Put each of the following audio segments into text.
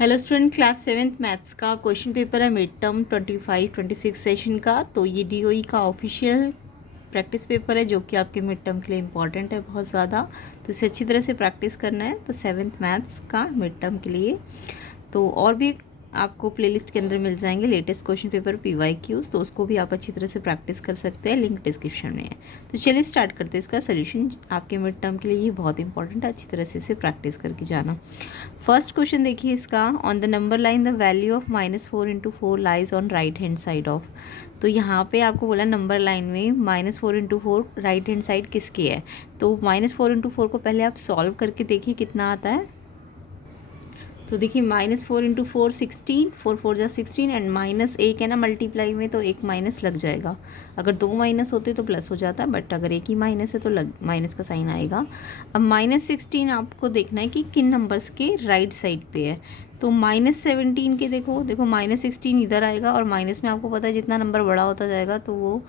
Hello student, class seventh maths का question paper है mid term 25-26 session का। तो ये डीओई का ऑफिशियल प्रैक्टिस पेपर है जो कि आपके मिड टर्म के लिए इम्पॉर्टेंट है बहुत ज़्यादा। तो इसे अच्छी तरह से प्रैक्टिस करना है। तो सेवेंथ मैथ्स का मिड टर्म के लिए तो और भी आपको प्लेलिस्ट के अंदर मिल जाएंगे लेटेस्ट क्वेश्चन पेपर PYQs, तो उसको भी आप अच्छी तरह से प्रैक्टिस कर सकते हैं। लिंक डिस्क्रिप्शन में है। तो चलिए स्टार्ट करते हैं इसका सोल्यूशन। आपके मिड टर्म के लिए ये बहुत इंपॉर्टेंट है, अच्छी तरह से इसे प्रैक्टिस करके जाना। फर्स्ट क्वेश्चन देखिए इसका, on the number line the value of -4 × 4 lies on right hand side of. तो यहाँ पे आपको बोला नंबर लाइन में -4 × 4 राइट हैंड साइड किसकी है। तो -4 × 4 को पहले आप सॉल्व करके देखिए कितना आता है। तो देखिए -4 × 4 16, 4 4 जा 16 एंड माइनस एक है ना मल्टीप्लाई में, तो एक माइनस लग जाएगा। अगर दो माइनस होते तो प्लस हो जाता, बट अगर एक ही माइनस है तो माइनस का साइन आएगा। अब -16 आपको देखना है कि किन नंबर्स के राइट साइड पे है। तो -17 के देखो -16 इधर आएगा, और माइनस में आपको पता है जितना नंबर बड़ा होता जाएगा तो वो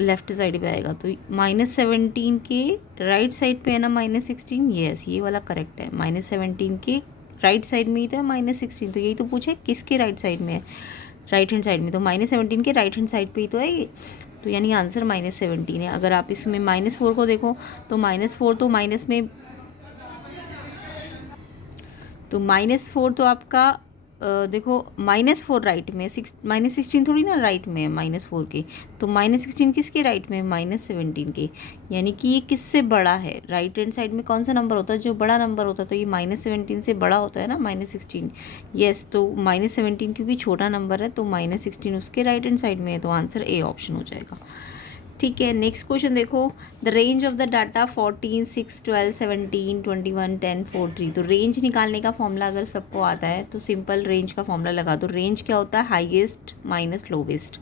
लेफ्ट साइड पे आएगा। तो -17 के राइट साइड पे है ना -16, यस ये वाला करेक्ट है। -17 के राइट साइड में ही तो है -16, तो यही तो पूछे किसके राइट साइड में है, राइट हैंड साइड में। तो -17 के राइट हैंड साइड पे ही तो है ये, तो यानी आंसर -17 है। अगर आप इसमें -4 को देखो तो -4 तो माइनस में, तो -4 तो आपका देखो -4 राइट में, -16 थोड़ी ना राइट में है -4 के। तो -16 किसके राइट में है, -17 के। यानी कि ये किससे बड़ा है, राइट हैंड साइड में कौन सा नंबर होता है जो बड़ा नंबर होता है, तो ये -17 से बड़ा होता है ना -16। यस, तो -17 क्योंकि छोटा नंबर है तो -16 उसके राइट हैंड साइड में है, तो आंसर ए ऑप्शन हो जाएगा। ठीक है, नेक्स्ट क्वेश्चन देखो, the range of the data 14, 6, 12, 17, 21, 10, 4, 3। तो रेंज निकालने का फॉर्मूला अगर सबको आता है तो सिंपल रेंज का फॉर्मूला लगा दो। रेंज क्या होता है, हाईएस्ट माइनस लोवेस्ट।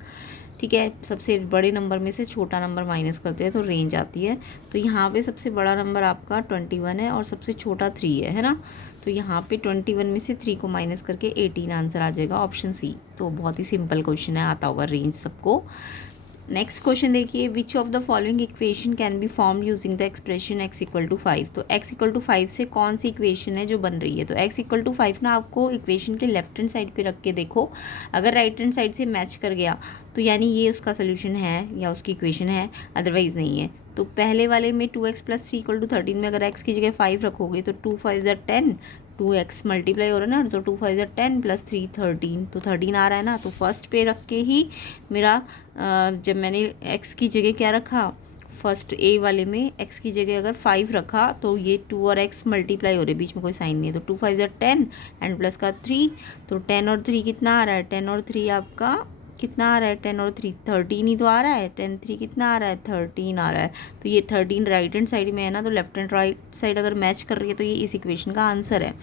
ठीक है, सबसे बड़े नंबर में से छोटा नंबर माइनस करते हैं तो रेंज आती है। तो यहाँ पे सबसे बड़ा नंबर आपका 21 है और सबसे छोटा 3 है ना। तो यहाँ पे 21 में से 3 को माइनस करके 18 आंसर आ जाएगा, ऑप्शन सी। तो बहुत ही सिंपल क्वेश्चन है, आता होगा रेंज सबको। नेक्स्ट क्वेश्चन देखिए, which of the following equation can be form using the expression x=5। तो x=5 से कौन सी इक्वेशन है जो बन रही है। तो x=5 ना आपको इक्वेशन के लेफ्ट हैंड साइड पे रख के देखो, अगर राइट हैंड साइड से मैच कर गया तो यानी ये उसका सोल्यूशन है या उसकी इक्वेशन है, अदरवाइज नहीं है। तो पहले वाले में 2x + 3 = 13 में अगर x की जगह 5 रखोगे तो 2 5 = 10, 2x मल्टीप्लाई हो रहा है ना, तो 2 5 = 10 + 3 13, तो 13 आ रहा है ना। तो फर्स्ट पे रख के ही मेरा जब मैंने x की जगह क्या रखा, फर्स्ट ए वाले में x की जगह अगर 5 रखा तो ये 2 और x मल्टीप्लाई हो रहे, बीच में कोई साइन नहीं है। तो 2 5 = 10 एंड प्लस का 3, तो 10 और 3 कितना आ रहा है, 10 और 3 आपका कितना आ रहा है, 10 और 3 13 ही तो आ रहा है। 10 3 कितना आ रहा है, 13 आ रहा है। तो ये 13 राइट हैंड साइड में है ना, तो लेफ्ट हैंड राइट साइड अगर मैच कर रही है तो ये इस इक्वेशन का आंसर है।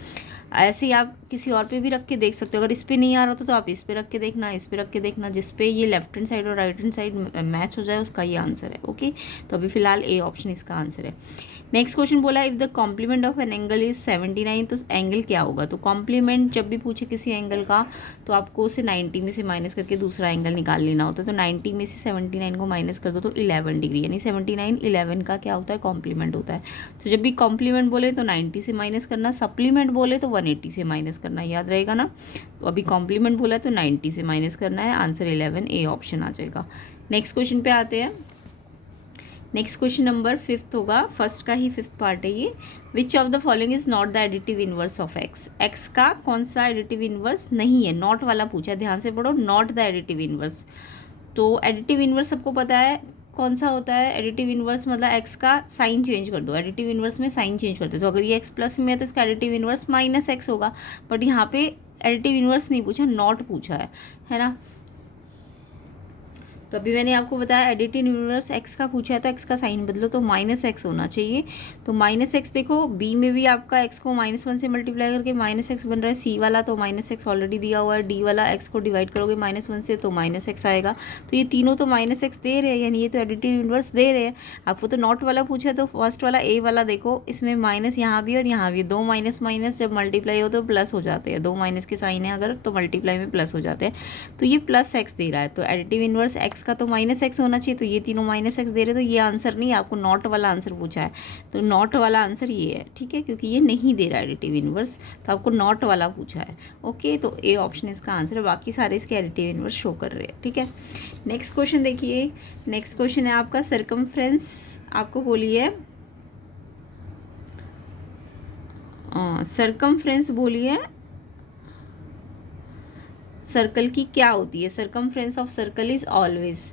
ऐसे ही आप किसी और पे भी रख के देख सकते हो, अगर इस पे नहीं आ रहा तो आप इस पे रख के देखना, इस पे रख के देखना, जिस पे ये लेफ्ट हैंड साइड और राइट हैंड साइड मैच हो जाए उसका ये आंसर है। ओके, तो अभी फिलहाल ए ऑप्शन इसका आंसर है। नेक्स्ट क्वेश्चन बोला, if the complement of an angle is 79, तो एंगल क्या होगा। तो कॉम्प्लीमेंट जब भी पूछे किसी एंगल का तो आपको उसे 90 में से माइनस करके दूसरा एंगल निकाल लेना होता है। तो 90 में से 79 को माइनस कर दो तो 11 डिग्री, यानी 79 11 का क्या होता है, कॉम्प्लीमेंट होता है। तो जब भी कॉम्प्लीमेंट बोले तो 90 से माइनस करना, सप्लीमेंट बोले तो 180 से माइनस करना, याद रहेगा ना। तो अभी कॉम्प्लीमेंट बोला तो 90 से माइनस करना है, आंसर 11 ए ऑप्शन आ जाएगा। नेक्स्ट क्वेश्चन पे आते हैं। नेक्स्ट क्वेश्चन नंबर 5 होगा, फर्स्ट का ही 5th पार्ट है ये। विच of the following is not the additive inverse of x. X का कौन सा एडिटिव इनवर्स नहीं है, नॉट वाला पूछा है, ध्यान से पढ़ो, नॉट द एडिटिव इनवर्स। तो एडिटिव इनवर्स सबको पता है कौन सा होता है। एडिटिव इनवर्स मतलब एक्स का साइन चेंज कर दो, एडिटिव इनवर्स में साइन चेंज करते, तो अगर ये एक्स प्लस में है तो इसका एडिटिव इनवर्स -x होगा। बट यहाँ पे एडिटिव इनवर्स नहीं पूछा, नॉट पूछा है ना। तो अभी मैंने आपको बताया एडिटिव इनवर्स एक्स का पूछा है तो एक्स का साइन बदलो, तो -x होना चाहिए। तो -x देखो, बी में भी आपका x को -1 से मल्टीप्लाई करके -x बन रहा है, सी वाला तो -x ऑलरेडी दिया हुआ है, डी वाला x को डिवाइड करोगे -1 से तो -x आएगा। तो ये तीनों तो -x दे रहे हैं, यानी ये तो एडिटिव इनवर्स दे रहे हैं। आपको तो नॉट वाला पूछा है तो फर्स्ट वाला ए वाला देखो, इसमें माइनस यहाँ भी और यहाँ भी, दो माइनस माइनस जब मल्टीप्लाई हो तो प्लस हो जाते हैं, दो माइनस के साइन है अगर तो मल्टीप्लाई में प्लस हो जाते हैं। तो ये +x दे रहा है, तो एडिटिव इनवर्स x का तो माइनस एक्स होना चाहिए, तो ये तीनों माइनस एक्स दे रहे, तो ये आंसर नहीं, आपको नॉट वाला आंसर पूछा है, तो नॉट वाला आंसर ये है, ठीक है, क्योंकि ये नहीं दे रहा है एडिटिव इनवर्स, तो आपको नॉट वाला पूछा है। ओके, तो ए ऑप्शन इसका आंसर है, बाकी सारे इसके एडिटिव इनवर्स शो कर रहे हैं, ठीक है। नेक्स्ट क्वेश्चन देखिए, नेक्स्ट क्वेश्चन है आपका सरकमफ्रेंस, आपको बोलिए सरकमफ्रेंस, बोलिए सर्कल की क्या होती है। Circumference of circle is always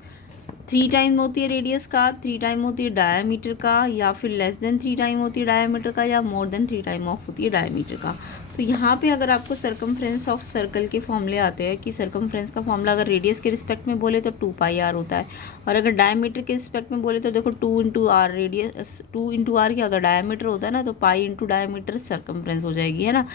3 time होती है रेडियस का, 3 टाइम होती है डायमीटर का, या फिर लेस देन 3 टाइम होती है डायमीटर का, या मोर देन 3 टाइम ऑफ होती है डायमीटर का। तो यहाँ पे अगर आपको सरकमफ्रेंस ऑफ सर्कल के फॉर्मूले आते हैं कि सरकमफ्रेंस का फॉर्मूला अगर रेडियस के रिस्पेक्ट में बोले तो 2πr होता है, और अगर डायमीटर के रिस्पेक्ट में बोले तो देखो 2 into r, radius 2 into r क्या होता है, डायमीटर होता है ना, तो पाई इंटू डायमीटर सरकमफ्रेंस हो जाएगी, है ना।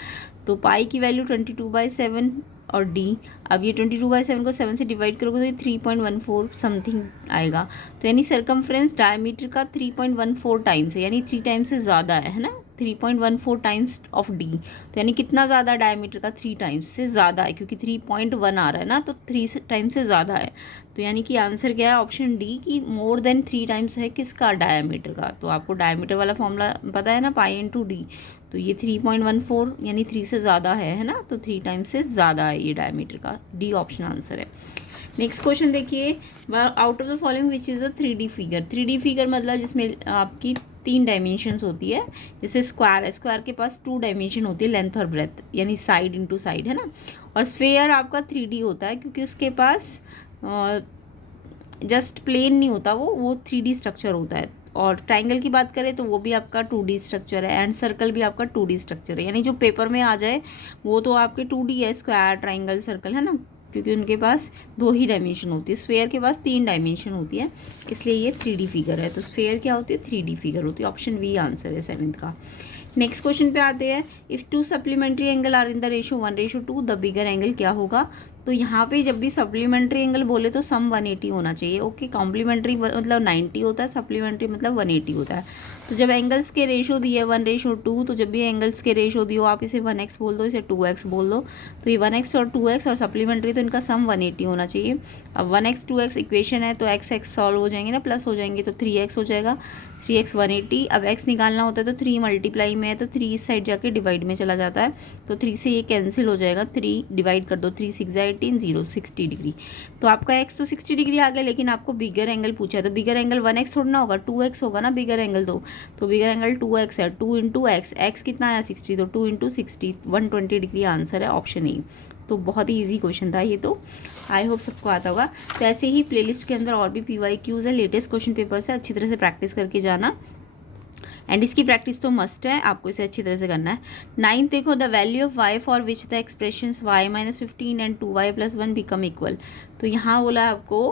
तो पाई की वैल्यू 22/7 और डी, अब ये 22/7 को 7 से डिवाइड करोगे तो ये 3.14 समथिंग आएगा, तो यानी सरकमफ्रेंस डायमीटर का 3.14 टाइम्स है, यानी 3 टाइम्स से ज़्यादा है ना, 3.14 टाइम्स ऑफ डी, तो यानी कितना ज़्यादा, डायमीटर का 3 टाइम्स से ज़्यादा है, क्योंकि 3.1 आ रहा है ना, तो 3 टाइम्स से ज़्यादा है, तो यानी कि आंसर क्या है, ऑप्शन डी की मोर देन 3 टाइम्स है किसका, डायमीटर का। तो आपको डायमीटर वाला फॉर्मूला पता है ना, पाई इंटू डी, तो ये 3.14 यानी 3 से ज़्यादा है ना, तो 3 टाइम्स से ज़्यादा है ये डायमीटर का, डी ऑप्शन आंसर है। नेक्स्ट क्वेश्चन देखिए, out of the following which is a 3D figure. 3D figure मतलब जिसमें आपकी 3 डायमेंशंस होती है, जैसे स्क्वायर है, स्क्वायर के पास 2 डायमेंशन होती है, लेंथ और ब्रेथ, यानी साइड इंटू साइड, है ना। और स्फेयर आपका 3D होता है, क्योंकि उसके पास जस्ट प्लेन नहीं होता, वो 3D स्ट्रक्चर होता है। और ट्राइंगल की बात करें तो वो भी आपका 2D स्ट्रक्चर है, एंड सर्कल भी आपका 2D स्ट्रक्चर है, यानी जो पेपर में आ जाए वो तो आपके 2D है, स्क्वायर, ट्राइंगल, सर्कल, है ना, क्योंकि उनके पास 2 ही डायमेंशन होती है। स्फेयर के पास 3 डायमेंशन होती है, इसलिए ये 3D फिगर है। तो स्फेयर क्या होती है, 3D फिगर होती है, ऑप्शन बी आंसर है 7th का। नेक्स्ट क्वेश्चन पे आते हैं, if 2 supplementary angle are in the ratio 1:2 the bigger angle क्या होगा। तो यहाँ पे जब भी सप्लीमेंट्री एंगल बोले तो सम 180 होना चाहिए। ओके, कॉम्प्लीमेंट्री मतलब 90 होता है, सप्लीमेंट्री मतलब 180 होता है। तो जब एंगल्स के रेशो दिए 1:2, तो जब भी एंगल्स के रेशो दियो आप इसे 1x बोल दो, इसे 2x बोल दो, तो ये 1x और 2x और सप्लीमेंट्री, तो इनका सम 180 होना चाहिए। अब 1x 2x इक्वेशन है, तो x सॉल्व हो जाएंगे ना, प्लस हो जाएंगे, तो 3x हो जाएगा, 3x 180। अब x निकालना होता है तो 3 मल्टीप्लाई में है, तो 3 इस साइड जाके डिवाइड में चला जाता है, तो 3 से ये कैंसिल हो जाएगा, 3 डिवाइड कर दो, 3 6 18 0 60 डिग्री। तो आपका x तो 60 डिग्री आ गया, लेकिन आपको बिगर एंगल पूछा है, तो बिगर एंगल 1x थोड़ा ना होगा, 2x होगा ना बिगर एंगल, तो बिगर एंगल 2x है, 2 इंटू एक्स, एक्स कितना आया 60, तो 2 इंटू 60 120 डिग्री आंसर है, ऑप्शन ए। तो बहुत ही इजी क्वेश्चन था ये, तो आई होप सबको आता होगा। तो ऐसे ही प्लेलिस्ट के अंदर और भी PYQs है, लेटेस्ट क्वेश्चन पेपर से अच्छी तरह से प्रैक्टिस करके जाना, एंड इसकी प्रैक्टिस तो मस्ट है, आपको इसे अच्छी तरह से करना है। 9th देखो, the value of y for which the expressions y - 15 and 2y + 1 become equal. तो यहाँ बोला आपको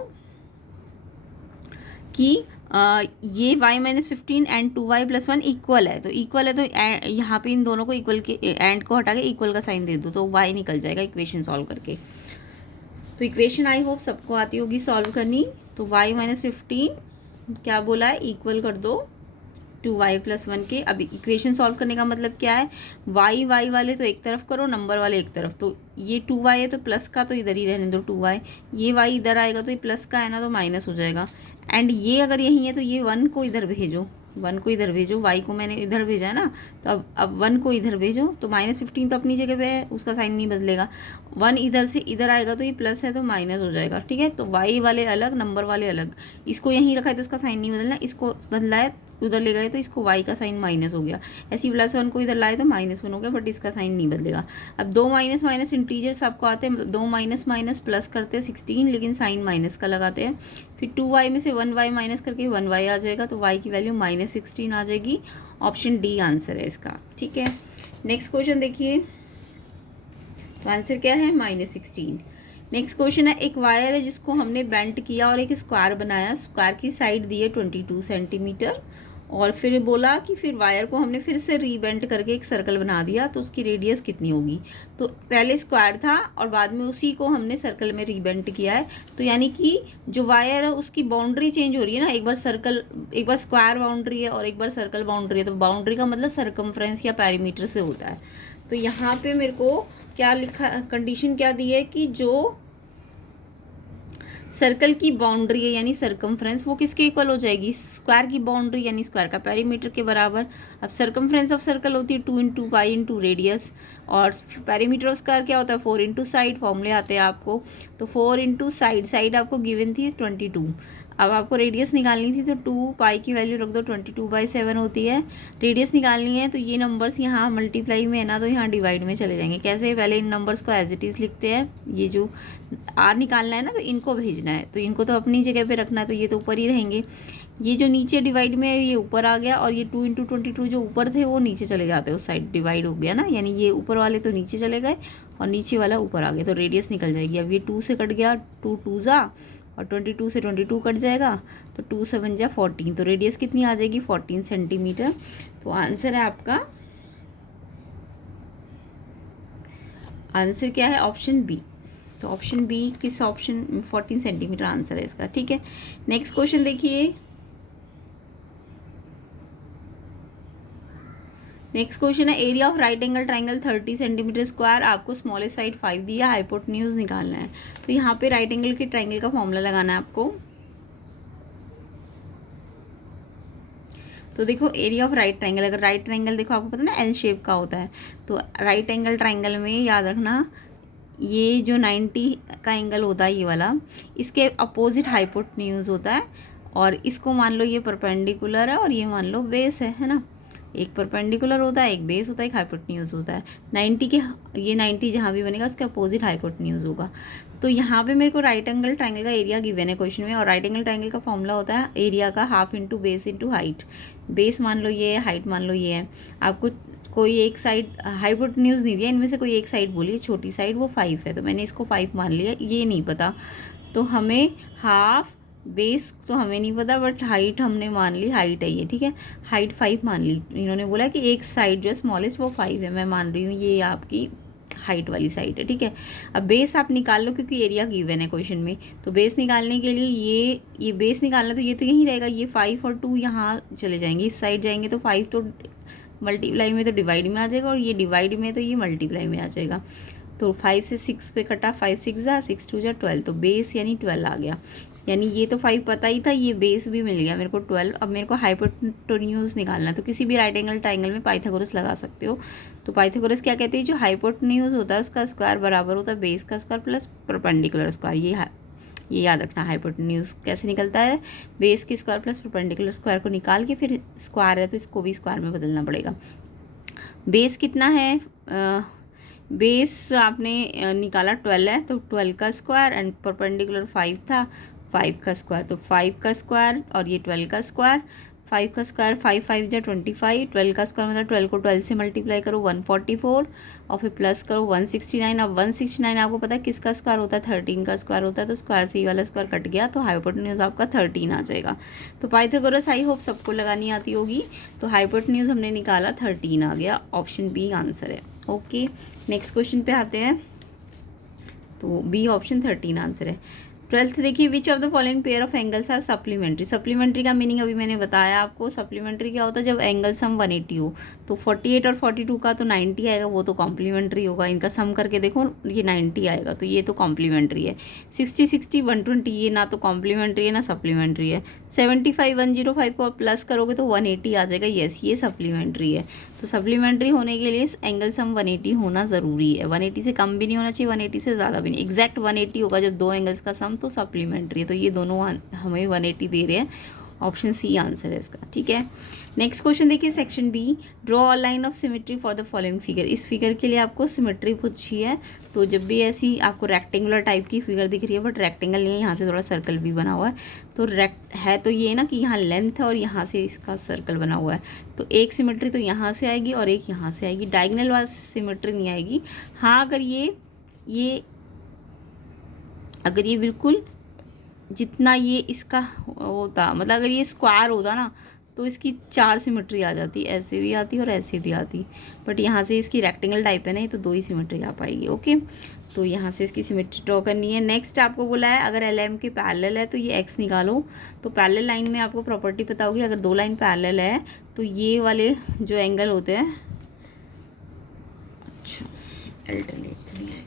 कि ये y - 15 एंड 2y + 1 इक्वल है, तो इक्वल है, तो यहाँ पे इन दोनों को इक्वल के एंड को हटा के इक्वल का साइन दे दो, तो y निकल जाएगा इक्वेशन सॉल्व करके। तो इक्वेशन आई होप सबको आती होगी सॉल्व करनी। तो y - 15 क्या बोला है, इक्वल कर दो 2y + 1 के। अब इक्वेशन सॉल्व करने का मतलब क्या है, y वाले तो एक तरफ करो, नंबर वाले एक तरफ, तो ये 2y है तो प्लस का तो इधर ही रहने दो 2y, ये y इधर आएगा तो ये प्लस का है ना, तो माइनस हो जाएगा, एंड ये अगर यही है तो ये 1 को इधर भेजो, 1 को इधर भेजो, y को मैंने इधर भेजा है ना, तो अब 1 को इधर भेजो, तो -15 तो अपनी जगह पे है, उसका साइन नहीं बदलेगा, 1 इधर से इधर आएगा तो ये प्लस है तो माइनस हो जाएगा, ठीक है। तो y वाले अलग, नंबर वाले अलग, इसको यहीं रखा है तो उसका साइन नहीं बदलना, इसको बदला है उधर ले गए तो इसको y का साइन माइनस हो गया, ऐसे ही +1 को इधर लाए तो -1 हो गया, बट इसका साइन नहीं बदलेगा। अब 2 माइनस माइनस इंटीजर्स आपको आते हैं, 2 माइनस माइनस प्लस करते हैं 16, लेकिन साइन माइनस का लगाते हैं, फिर 2y में से 1y माइनस करके 1y आ जाएगा, तो y की वैल्यू -16 आ जाएगी, ऑप्शन डी आंसर है इसका, ठीक है। नेक्स्ट क्वेश्चन देखिए, तो आंसर क्या है -16। नेक्स्ट क्वेश्चन है, एक वायर है जिसको हमने बेंट किया और एक स्क्वायर बनाया, स्क्वायर की साइड दी है 22 सेंटीमीटर, और फिर बोला कि फिर वायर को हमने फिर से रीबेंट करके एक सर्कल बना दिया, तो उसकी रेडियस कितनी होगी। तो पहले स्क्वायर था और बाद में उसी को हमने सर्कल में रीबेंट किया है, तो यानी कि जो वायर है उसकी बाउंड्री चेंज हो रही है ना, एक बार सर्कल, एक बार स्क्वायर बाउंड्री है और एक बार सर्कल बाउंड्री है, तो बाउंड्री का मतलब सर्कमफ्रेंस या पेरीमीटर से होता है। तो यहाँ पे मेरे को क्या लिखा, कंडीशन क्या दी है कि जो सर्कल की बाउंड्री है यानी सरकमफ्रेंस, वो किसके इक्वल हो जाएगी, स्क्वायर की बाउंड्री यानी स्क्वायर का पेरीमीटर के बराबर। अब सरकमफ्रेंस ऑफ सर्कल होती है 2 इंटू पाई इंटू रेडियस, और पेरीमीटर ऑफ स्क्वायर क्या होता है 4 इंटू साइड, फॉर्मूले आते हैं आपको। तो 4 इंटू साइड, साइड आपको गिवन थी 22। अब आपको रेडियस निकालनी थी तो 2 पाई की वैल्यू रख दो, 22/7 होती है। रेडियस निकालनी है तो ये नंबर्स यहाँ मल्टीप्लाई में है ना, तो यहाँ डिवाइड में चले जाएंगे। कैसे, पहले इन नंबर्स को एज इट इज़ लिखते हैं, ये जो आर निकालना है ना तो इनको भेजना है, तो इनको तो अपनी जगह पे रखना है, तो ये तो ऊपर ही रहेंगे। ये जो नीचे डिवाइड में है ये ऊपर आ गया, और ये 2 इंटू 22 जो ऊपर थे वो नीचे चले जाते हैं, उस साइड डिवाइड हो गया ना, यानी ये ऊपर वाले तो नीचे चले गए और नीचे वाला ऊपर आ गया, तो रेडियस निकल जाएगी। अब ये 2 से कट गया, 2 2 जा, और 22 से 22 कट जाएगा, तो 2 7 जा 14, तो रेडियस कितनी आ जाएगी 14 सेंटीमीटर। तो आंसर है आपका, आंसर क्या है ऑप्शन बी। तो ऑप्शन बी किस ऑप्शन 14 सेंटीमीटर आंसर है इसका, ठीक है। नेक्स्ट क्वेश्चन देखिए, नेक्स्ट क्वेश्चन है area of right angle triangle 30 centimetre square, आपको स्मॉलेस्ट साइड 5 दिया, हाइपोटेन्यूज निकालना है। तो यहाँ पे राइट एंगल के ट्राइंगल का फॉर्मूला लगाना है आपको। तो देखो एरिया ऑफ राइट ट्राइंगल, अगर राइट ट्राइंगल देखो आपको पता है ना एल शेप का होता है, तो राइट एंगल ट्राइंगल में याद रखना ये जो 90 का एंगल होता है ये वाला, इसके अपोजिट हाइपोटेन्यूज होता है, और इसको मान लो ये परपेंडिकुलर है और ये मान लो बेस है ना, एक परपेंडिकुलर होता है, एक बेस होता है, एक हाइपोटेन्यूज होता है। 90 के ये 90 जहाँ भी बनेगा उसके अपोजिट हाइपोटेन्यूज होगा। तो यहाँ पे मेरे को राइट एंगल ट्राइंगल का एरिया गिवन है क्वेश्चन में, और राइट एंगल ट्राइंगल का फॉर्मूला होता है एरिया का half into base into height. Base मान लो ये है, हाइट मान लो ये है। आपको कोई एक साइड हाइपोटेन्यूज नहीं दिया, इनमें से कोई एक साइड बोलिए, छोटी साइड वो 5 है, तो मैंने इसको 5 मान लिया, ये नहीं पता, तो हमें हाफ, बेस तो हमें नहीं पता, बट हाइट हमने मान ली, हाइट है ये, ठीक है, हाइट 5 मान ली। इन्होंने बोला कि एक साइड जो है स्मॉलेस्ट वो 5 है, मैं मान रही हूँ ये आपकी हाइट वाली साइड है, ठीक है। अब बेस आप निकाल लो क्योंकि एरिया गिवन है क्वेश्चन में, तो बेस निकालने के लिए ये बेस निकालना, तो ये तो यहीं रहेगा, ये 5 और 2 यहाँ चले जाएंगे, इस साइड जाएंगे, तो 5 तो मल्टीप्लाई में तो डिवाइड में आ जाएगा, और ये डिवाइड में तो ये मल्टीप्लाई में आ जाएगा। तो 5 से 6 पे कटा, 5 6 जा, 6 2 जा 12, तो बेस यानी 12 आ गया, यानी ये तो 5 पता ही था, ये बेस भी मिल गया मेरे को 12। अब मेरे को हाइपोटेन्यूज निकालना है, तो किसी भी राइट एंगल ट्राइंगल में पाइथागोरस लगा सकते हो। तो पाइथागोरस क्या कहते हैं, जो हाइपोटेन्यूज होता है उसका स्क्वायर बराबर होता है बेस का स्क्वायर प्लस परपेंडिकुलर स्क्वायर। ये याद रखना, हाइपोटेन्यूज कैसे निकलता है, बेस के स्क्वायर प्लस परपेंडिकुलर स्क्वायर को निकाल के फिर स्क्वायर है तो इसको भी स्क्वायर में बदलना पड़ेगा। बेस कितना है, बेस आपने निकाला 12 है, तो 12 का स्क्वायर, एंड परपेंडिकुलर 5 था, 5 का स्क्वायर, तो 5 का स्क्वायर और ये 12 का स्क्वायर, 5 का स्क्वायर 5 5 जा 25, 12 का स्क्वायर मतलब 12 को 12 से मल्टीप्लाई करो 144, और फिर प्लस करो 169। अब 169 आपको पता है किसका स्क्वायर होता है, 13 का स्क्वायर होता है, तो स्क्वायर से ही वाला स्क्वायर कट गया, तो हाइपोटेन्यूज आपका 13 आ जाएगा। तो पाइथागोरस आई होप सबको लगानी आती होगी, तो हाइपोटेन्यूज हमने निकाला 13 आ गया, ऑप्शन बी आंसर है। ओके, नेक्स्ट क्वेश्चन पे आते हैं, तो बी ऑप्शन 13 आंसर है। 12th देखिए, which of the following pair of angles are supplementary. Supplementary का मीनिंग अभी मैंने बताया आपको, सप्लीमेंट्री क्या होता है, जब एंगल सम 180 हो, तो 48 और 42 का तो 90 आएगा, वो तो कॉम्प्लीमेंट्री होगा, इनका सम करके देखो ये 90 आएगा, तो ये तो कॉम्प्लीमेंट्री है। 60 60 120 ये ना तो कॉम्प्लीमेंट्री है ना सप्लीमेंट्री है। 75 105 को प्लस करोगे तो 180 आ जाएगा, यस ये सप्लीमेंट्री है। तो सप्लीमेंट्री होने के लिए एंगल सम 180 होना ज़रूरी है, 180 से कम भी नहीं होना चाहिए, 180 से ज़्यादा भी नहीं, एग्जैक्ट 180 होगा जब दो एंगल्स का सम, तो सप्लीमेंट्री है। तो ये दोनों हमें 180 दे रहे हैं, ऑप्शन सी आंसर है इसका, ठीक है। नेक्स्ट क्वेश्चन देखिए, section B, draw a line of symmetry for the following figure. इस फिगर के लिए आपको सिमेट्री पूछी है, तो जब भी ऐसी आपको रेक्टेंगुलर टाइप की फिगर दिख रही है, बट रेक्टेंगल नहीं है, यहाँ से थोड़ा सर्कल भी बना हुआ है, तो है तो ये ना कि यहाँ लेंथ है और यहाँ से इसका सर्कल बना हुआ है, तो एक सिमेट्री तो यहाँ से आएगी और एक यहाँ से आएगी, डायगनल वाली सिमेट्री नहीं आएगी। हाँ अगर ये बिल्कुल जितना ये इसका होता, मतलब अगर ये स्क्वायर होता ना तो इसकी 4 सिमेट्री आ जाती, ऐसे भी आती और ऐसे भी आती, बट यहाँ से इसकी रेक्टेंगल टाइप है ना, ये तो 2 ही सिमेट्री आ पाएगी। ओके, तो यहाँ से इसकी सिमेट्री ड्रॉ करनी है। नेक्स्ट आपको बोला है अगर LM के पैरेलल है तो ये x निकालो, तो पैरेलल लाइन में आपको प्रॉपर्टी पता होगी, अगर 2 लाइन पैरेलल है तो ये वाले जो एंगल होते हैं, अच्छा अल्टरनेट नहीं आएगा,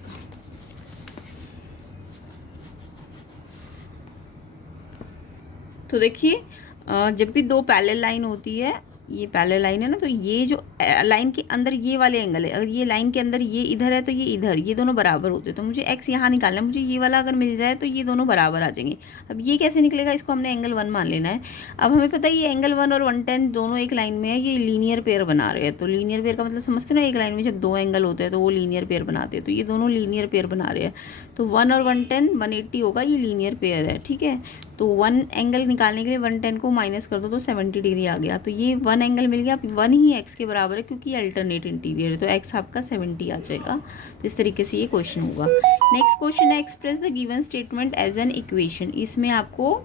तो देखिए जब भी दो पैरेलल लाइन होती है, ये पैरेलल लाइन है ना, तो ये जो लाइन के अंदर ये वाले एंगल है, अगर ये लाइन के अंदर ये इधर है तो ये इधर, ये दोनों बराबर होते हैं। तो मुझे एक्स यहाँ निकालना है, मुझे ये वाला अगर मिल जाए तो ये दोनों बराबर आ जाएंगे। अब ये कैसे निकलेगा, इसको हमने एंगल 1 मान लेना है। अब हमें पता है ये एंगल 1 और 110 दोनों एक लाइन में है, ये लीनियर पेयर बना रहे हैं। तो लीनियर पेयर का मतलब समझते हो ना, एक लाइन में जब दो एंगल होते हैं तो वो लीनियर पेयर बनाते हैं। तो ये दोनों लीनियर पेयर बना रहे हैं, तो 1 और 110 180 होगा, ये लीनियर पेयर है, ठीक है। तो 1 एंगल निकालने के लिए 110 को माइनस कर दो तो 70 डिग्री आ गया। तो ये 1 एंगल मिल गया। 1 ही एक्स के बराबर है क्योंकि अल्टरनेट इंटीरियर है, तो एक्स आपका 70 आ जाएगा। तो इस तरीके से ये क्वेश्चन होगा। नेक्स्ट क्वेश्चन है, express the given statement as an equation. इसमें आपको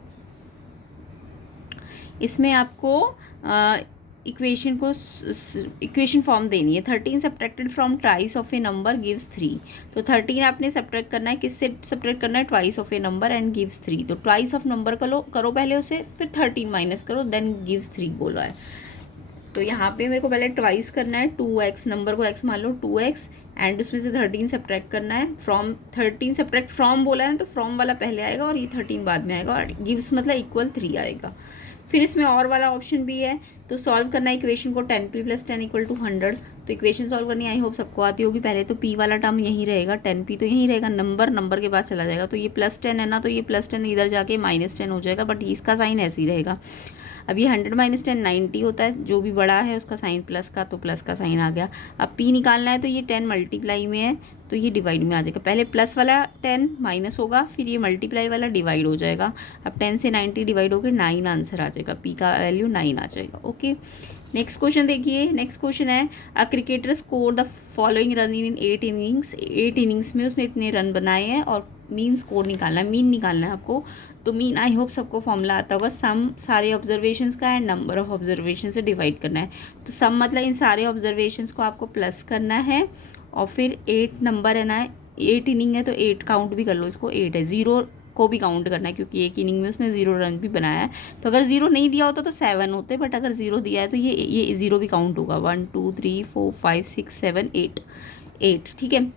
इक्वेशन को इक्वेशन फॉर्म देनी है। 13 subtracted from twice of a number gives 3। तो 13 आपने सब्ट्रैक्ट करना है, किससे सब्ट्रैक्ट करना है, twice of a number and gives 3। तो ट्वाइस ऑफ नंबर करो पहले उसे, फिर 13 माइनस करो, देन गिव्स 3 बोला है। तो यहाँ पे मेरे को पहले ट्वाइस करना है, 2x, नंबर को x मान लो 2x, एंड उसमें से 13 सब्ट्रैक्ट करना है। फ्रॉम 13 सब्ट्रैक्ट फ्रॉम बोला है ना, तो फ्रॉम वाला पहले आएगा और ये 13 बाद में आएगा, और गिव्स मतलब इक्वल 3 आएगा। फिर इसमें और वाला ऑप्शन भी है, तो सॉल्व करना है इक्वेशन को 10p + 10 = 100। तो इक्वेशन सॉल्व करनी आई होप सबको आती होगी। पहले तो p वाला टर्म यहीं रहेगा, 10p तो यहीं रहेगा, नंबर के पास चला जाएगा। तो ये +10 है ना, तो ये +10 इधर जाके -10 हो जाएगा, बट इसका साइन ऐसे ही रहेगा। अब ये 100 - 10 90 होता है, जो भी बड़ा है उसका साइन प्लस का, तो प्लस का साइन आ गया। अब p निकालना है, तो ये 10 मल्टीप्लाई में है तो ये डिवाइड में आ जाएगा। पहले प्लस वाला 10 माइनस होगा, फिर ये मल्टीप्लाई वाला डिवाइड हो जाएगा। अब 10 से 90 डिवाइड होकर 9 आंसर आ जाएगा, p का वैल्यू 9 आ जाएगा। ओके, नेक्स्ट क्वेश्चन देखिए। नेक्स्ट क्वेश्चन है, a cricketer score the following run in 8 innings. 8 innings में उसने इतने रन बनाए हैं और मीन स्कोर निकालना है, मीन निकालना है आपको। तो मीन आई होप सबको फॉर्मूला आता होगा, सम सारे ऑब्जर्वेशंस का एंड नंबर ऑफ ऑब्जर्वेशन से डिवाइड करना है। तो सम मतलब इन सारे ऑब्जर्वेशंस को आपको प्लस करना है, और फिर 8 नंबर है ना, 8 इनिंग है तो 8 काउंट भी कर लो, इसको 8 है, 0 को भी काउंट करना है क्योंकि एक इनिंग में उसने 0 रन भी बनाया है। तो अगर 0 नहीं दिया होता तो 7 होते, बट अगर 0 दिया है तो ये 0 भी काउंट होगा। 1 2 3 4 5 6 7 8, ठीक है।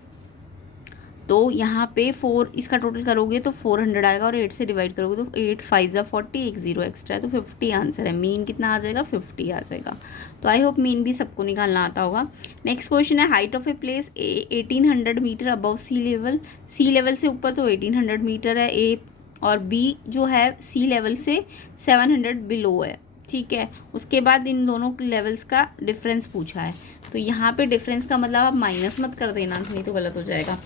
तो यहाँ पे 4 इसका टोटल करोगे तो 400 आएगा, और 8 से डिवाइड करोगे तो 8 5 = 40, एक 0 एक्स्ट्रा है तो 50 आंसर है। मीन कितना आ जाएगा, 50 आ जाएगा। तो आई होप मीन भी सबको निकालना आता होगा। नेक्स्ट क्वेश्चन है, height of a place 1800 metre above sea level. Sea level से ऊपर तो 1800 मीटर है ए, और बी जो है सी लेवल से 700 बिलो है, ठीक है। उसके बाद इन दोनों लेवल्स का डिफरेंस पूछा है। तो यहाँ पे डिफरेंस का मतलब आप माइनस मत कर देना, नहीं तो गलत हो जाएगा।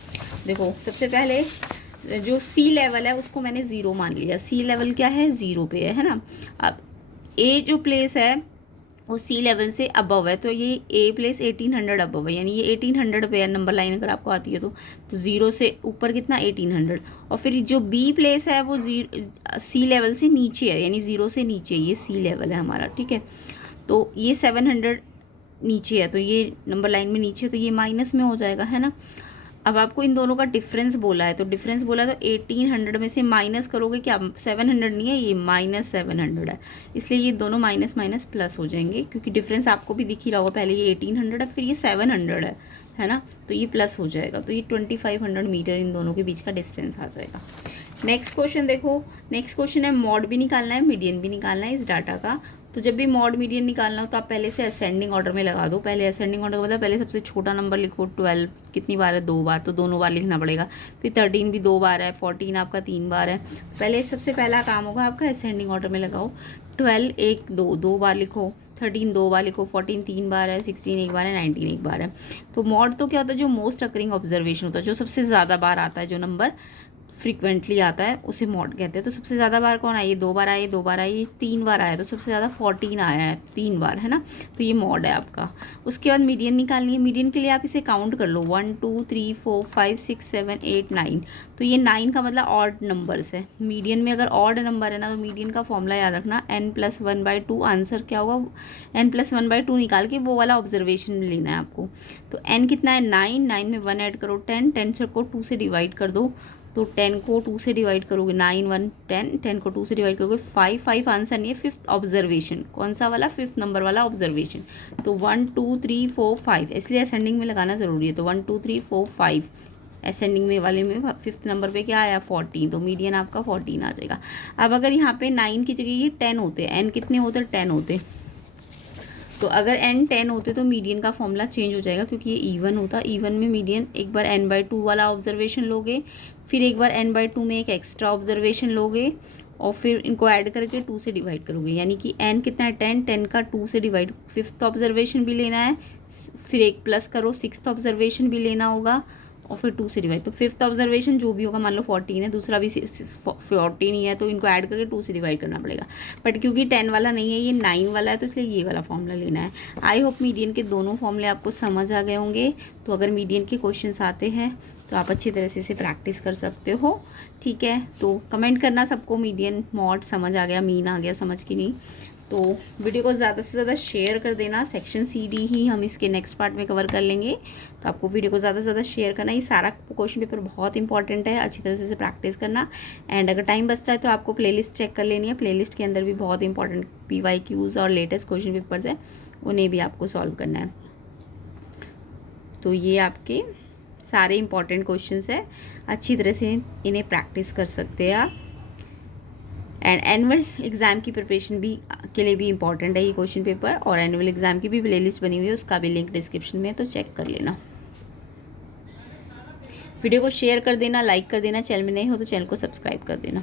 देखो सबसे पहले जो सी लेवल है उसको मैंने 0 मान लिया। सी लेवल क्या है, 0 पे है ना। अब ए जो प्लेस है वो सी लेवल से अबव है, तो ये ए प्लेस 1800 अबव है, यानी ये 1800 पे है नंबर लाइन अगर आपको आती है तो 0 से ऊपर कितना 1800। और फिर जो बी प्लेस है वो सी लेवल से नीचे है, यानी 0 से नीचे, ये सी लेवल है हमारा, ठीक है। तो ये 700 नीचे है, तो ये नंबर लाइन में नीचे, तो ये माइनस में हो जाएगा, है ना। अब आपको इन दोनों का डिफरेंस बोला है, तो डिफरेंस बोला है तो 1800 में से माइनस करोगे, क्या 700 नहीं है, ये -700 है, इसलिए ये दोनों माइनस माइनस प्लस हो जाएंगे, क्योंकि डिफरेंस आपको भी दिख ही रहा होगा, पहले ये 1800 है फिर ये 700 है ना, तो ये प्लस हो जाएगा। तो ये 2500 मीटर इन दोनों के बीच का डिस्टेंस आ जाएगा। नेक्स्ट क्वेश्चन देखो। नेक्स्ट क्वेश्चन है, मॉड भी निकालना है, मीडियन भी निकालना है इस डाटा का। तो जब भी मॉड मीडियन निकालना हो तो आप पहले से असेंडिंग ऑर्डर में लगा दो। पहले असेंडिंग ऑर्डर का मतलब पहले सबसे छोटा नंबर लिखो। 12 कितनी बार है, 2 बार, तो दोनों बार लिखना पड़ेगा। फिर 13 भी 2 बार है, 14 आपका 3 बार है। पहले सबसे पहला काम होगा आपका असेंडिंग ऑर्डर में लगाओ। 12 1 2 2 बार लिखो, 13 2 बार लिखो, 14 3 बार है, 16 1 बार है, 19 1 बार है। तो मॉड तो क्या होता है, जो मोस्ट अकरिंग ऑब्जर्वेशन होता है, जो सबसे ज़्यादा बार आता है, जो नंबर फ्रीक्वेंटली आता है उसे मॉड कहते हैं। तो सबसे ज़्यादा बार कौन आया, ये 2 बार आया, 2 बार आया, ये 3 बार आया, तो सबसे ज़्यादा 14 आया है 3 बार, है ना। तो ये मॉड है आपका। उसके बाद मीडियन निकालनी है। मीडियन के लिए आप इसे काउंट कर लो, 1 2 3 4 5 6 7 8 9। तो ये 9 का मतलब ऑड नंबर्स है। मीडियन में अगर ऑड नंबर है ना, तो मीडियन का फॉर्मूला याद रखना, n+1/2। आंसर क्या होगा, n+1/2 निकाल के वो वाला ऑब्जर्वेशन लेना है आपको। तो n कितना है, 9 में 1 ऐड करो 10, 10 को 2 से डिवाइड कर दो, तो 10 को 2 से डिवाइड करोगे 9 1 10, 10 को 2 से डिवाइड करोगे 5 आंसर नहीं है, 5th ऑब्जर्वेशन। कौन सा वाला, 5th नंबर वाला ऑब्जर्वेशन। तो 1 2 3 4 5, इसलिए असेंडिंग में लगाना ज़रूरी है। तो 1 2 3 4 5 असेंडिंग में वाले में फिफ्थ नंबर पे क्या आया 14, तो मीडियन आपका 14 आ जाएगा। अब अगर यहाँ पे 9 की जगह ये 10 होते, एन कितने होते 10 होते, तो अगर एन 10 होते तो मीडियन का फॉर्मूला चेंज हो जाएगा, क्योंकि ये इवन होता, इवन में मीडियन एक बार n/2 वाला ऑब्जर्वेशन लोगे, फिर एक बार n/2 में एक एक्स्ट्रा ऑब्जर्वेशन लोगे, और फिर इनको ऐड करके 2 से डिवाइड करोगे, यानी कि n कितना है 10, 10 का 2 से डिवाइड, फिफ्थ ऑब्जर्वेशन भी लेना है, फिर एक प्लस करो, सिक्स्थ ऑब्जर्वेशन भी लेना होगा, और फिर 2 से डिवाइड, तो फिफ्थ ऑब्जर्वेशन जो भी होगा, मान लो 14 है, दूसरा भी 14 ही है, तो इनको ऐड करके 2 से डिवाइड करना पड़ेगा। बट क्योंकि 10 वाला नहीं है, ये 9 वाला है, तो इसलिए ये वाला फॉर्मूला लेना है। आई होप मीडियन के दोनों फॉर्मूले आपको समझ आ गए होंगे। तो अगर मीडियन के क्वेश्चंस आते हैं तो आप अच्छी तरह से इसे प्रैक्टिस कर सकते हो, ठीक है। तो कमेंट करना सबको मीडियन मॉड समझ आ गया, मीन आ गया समझ की नहीं। तो वीडियो को ज़्यादा से ज़्यादा शेयर कर देना। सेक्शन सी डी ही हम इसके नेक्स्ट पार्ट में कवर कर लेंगे, तो आपको वीडियो को ज़्यादा से ज़्यादा शेयर करना। ये सारा क्वेश्चन पेपर बहुत इंपॉर्टेंट है, अच्छी तरह से प्रैक्टिस करना। एंड अगर टाइम बचता है तो आपको प्लेलिस्ट चेक कर लेनी है, प्लेलिस्ट के अंदर भी बहुत इंपॉर्टेंट PYQs और लेटेस्ट क्वेश्चन पेपर्स हैं, उन्हें भी आपको सॉल्व करना है। तो ये आपके सारे इंपॉर्टेंट क्वेश्चंस है, अच्छी तरह से इन्हें प्रैक्टिस कर सकते हैं आप। एंड एनुअल एग्ज़ाम की प्रिपरेशन भी के लिए भी इंपॉर्टेंट है ये क्वेश्चन पेपर, और एनुअल एग्ज़ाम की भी प्लेलिस्ट बनी हुई है, उसका भी लिंक डिस्क्रिप्शन में है, तो चेक कर लेना। वीडियो को शेयर कर देना, लाइक कर देना, चैनल में नए हो तो चैनल को सब्सक्राइब कर देना।